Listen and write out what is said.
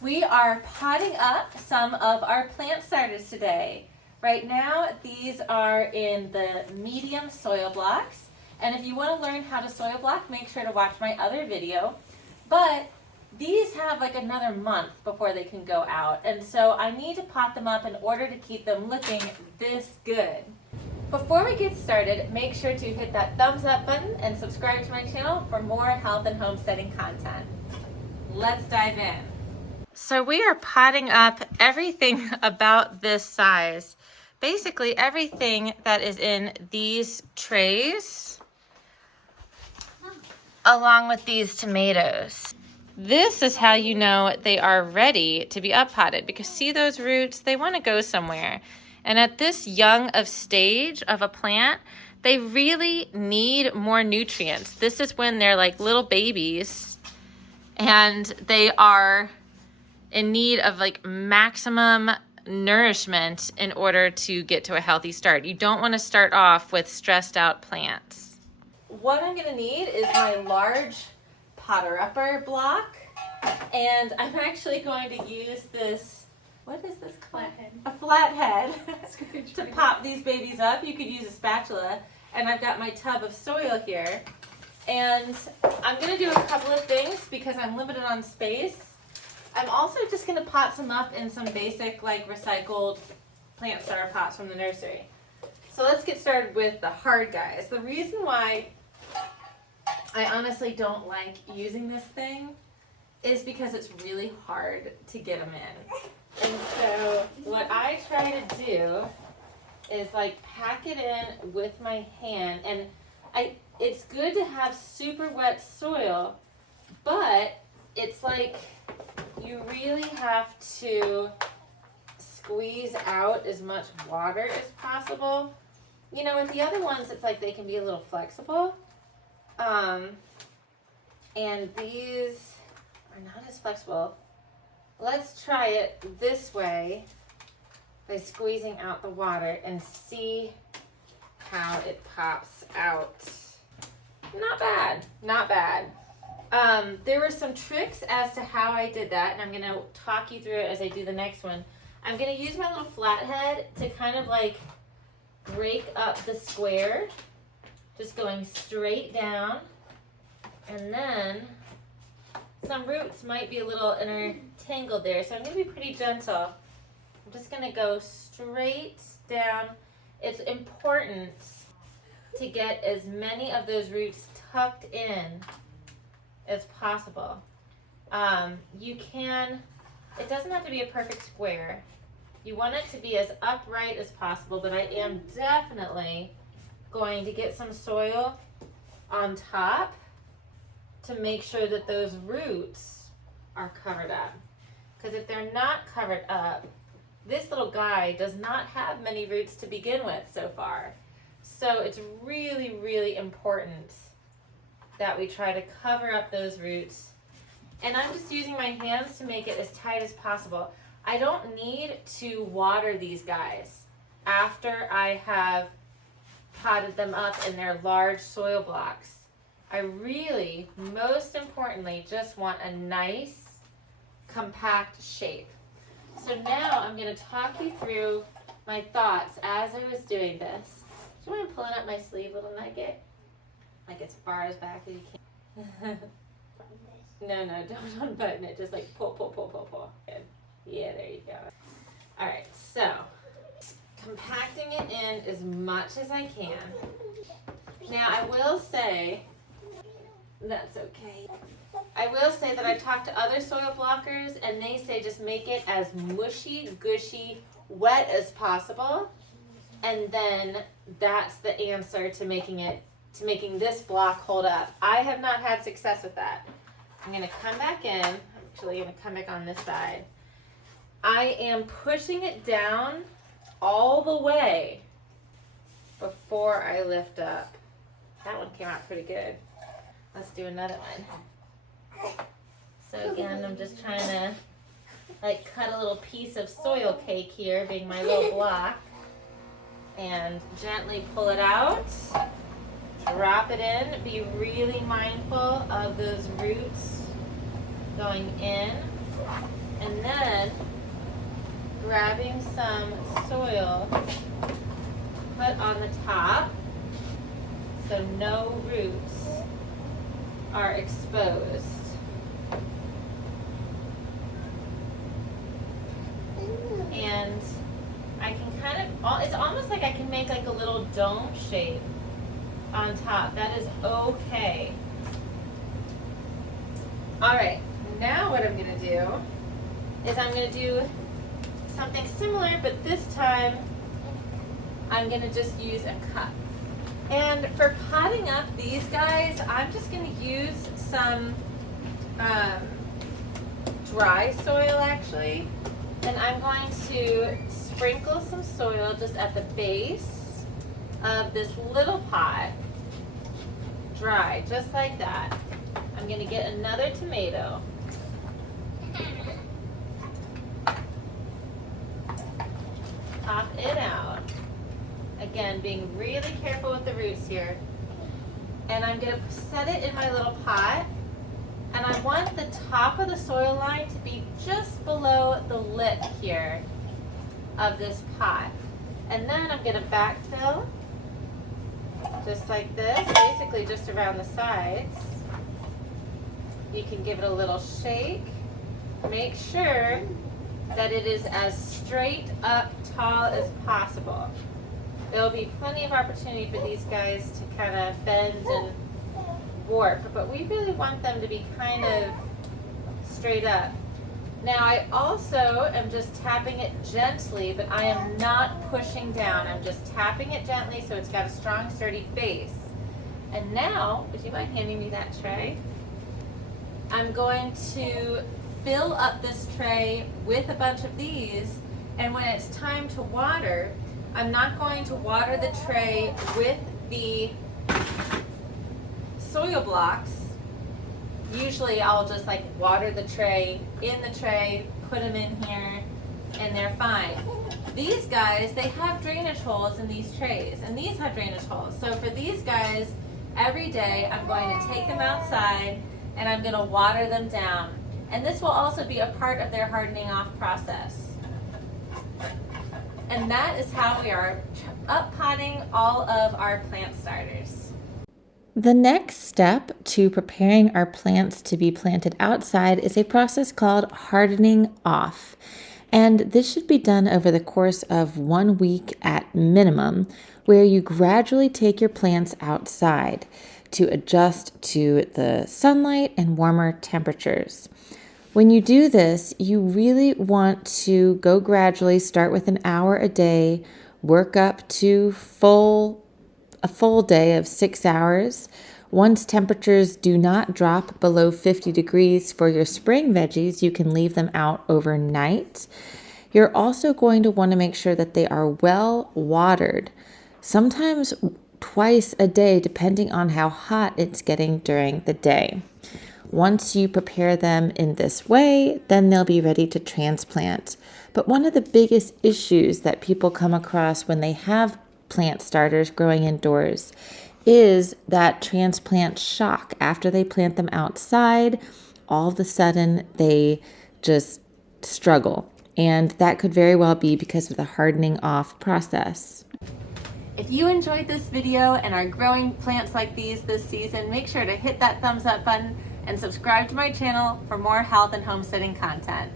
We are potting up some of our plant starters today. Right now, these are in the medium soil blocks. And if you want to learn how to soil block, make sure to watch my other video. But these have like another month before they can go out. And so I need to pot them up in order to keep them looking this good. Before we get started, make sure to hit that thumbs up button and subscribe to my channel for more health and homesteading content. Let's dive in. So we are potting up everything about this size. Basically everything that is in these trays, along with these tomatoes. This is how you know they are ready to be up potted, because see those roots? They want to go somewhere. And at this young of stage of a plant, they really need more nutrients. This is when they're like little babies and they are in need of like maximum nourishment in order to get to a healthy start. You don't want to start off with stressed out plants. What I'm gonna need is my large potter-upper block, and I'm actually going to use this, what is this called? Flathead. A flathead to pop these babies up. You could use a spatula, and I've got my tub of soil here. And I'm gonna do a couple of things because I'm limited on space. I'm also just gonna pot some up in some basic like recycled plant starter pots from the nursery. So let's get started with the hard guys. The reason why I honestly don't like using this thing is because it's really hard to get them in. And so what I try to do is like pack it in with my hand, and it's good to have super wet soil, but it's like you really have to squeeze out as much water as possible. You know, with the other ones, it's like they can be a little flexible. And these are not as flexible. Let's try it this way by squeezing out the water and see how it pops out. Not bad, not bad. There were some tricks as to how I did that, and I'm gonna talk you through it as I do the next one. I'm gonna use my little flathead to kind of like break up the square, just going straight down, and then some roots might be a little intertangled there, so I'm gonna be pretty gentle. I'm just gonna go straight down. It's important to get as many of those roots tucked in as possible. It doesn't have to be a perfect square. You want it to be as upright as possible, but I am definitely going to get some soil on top to make sure that those roots are covered up. Because if they're not covered up, this little guy does not have many roots to begin with so far. So it's really, really important that we try to cover up those roots. And I'm just using my hands to make it as tight as possible. I don't need to water these guys after I have potted them up in their large soil blocks. I really, most importantly, just want a nice, compact shape. So now I'm going to talk you through my thoughts as I was doing this. Do you want to pull up my sleeve, little nugget? Like as far as back as you can. No, don't unbutton it. Just like pull, pull, pull, pull, pull. Good. Yeah, there you go. All right, so compacting it in as much as I can. Now I will say, that's okay. I will say that I talked to other soil blockers and they say just make it as mushy, gushy, wet as possible. And then that's the answer to making this block hold up. I have not had success with that. I'm gonna come back in. I'm actually gonna come back on this side. I am pushing it down all the way before I lift up. That one came out pretty good. Let's do another one. So again, I'm just trying to like cut a little piece of soil cake here, being my little block, and gently pull it out. Drop it in. Be really mindful of those roots going in. And getting some soil put on the top so no roots are exposed. And I can kind of, it's almost like I can make like a little dome shape on top. That is okay. All right, now what I'm gonna do is I'm gonna do something similar, but this time I'm gonna just use a cup. And for potting up these guys, I'm just gonna use some dry soil actually. And I'm going to sprinkle some soil just at the base of this little pot, dry, just like that. I'm gonna get another tomato. Pop it out. Again, being really careful with the roots here. And I'm gonna set it in my little pot. And I want the top of the soil line to be just below the lip here of this pot. And then I'm gonna backfill just like this, basically just around the sides. You can give it a little shake. Make sure that it is as straight up tall as possible. There'll be plenty of opportunity for these guys to kind of bend and warp, but we really want them to be kind of straight up. Now I also am just tapping it gently, but I am not pushing down. I'm just tapping it gently so it's got a strong, sturdy base. And now, would you mind handing me that tray? I'm going to fill up this tray with a bunch of these, and when it's time to water, I'm not going to water the tray with the soil blocks. Usually I'll just like water the tray in the tray, put them in here, and they're fine. These guys, they have drainage holes in these trays, and these have drainage holes. So for these guys, every day I'm going to take them outside and I'm going to water them down. And this will also be a part of their hardening off process. And that is how we are up potting all of our plant starters. The next step to preparing our plants to be planted outside is a process called hardening off. And this should be done over the course of 1 week at minimum, where you gradually take your plants outside to adjust to the sunlight and warmer temperatures. When you do this, you really want to go gradually, start with an hour a day, work up to a full day of 6 hours. Once temperatures do not drop below 50 degrees for your spring veggies, you can leave them out overnight. You're also going to want to make sure that they are well watered, sometimes twice a day, depending on how hot it's getting during the day. Once you prepare them in this way, then they'll be ready to transplant. But one of the biggest issues that people come across when they have plant starters growing indoors is that transplant shock. After they plant them outside, all of a sudden they just struggle. And that could very well be because of the hardening off process. If you enjoyed this video and are growing plants like these this season, make sure to hit that thumbs up button and subscribe to my channel for more health and homesteading content.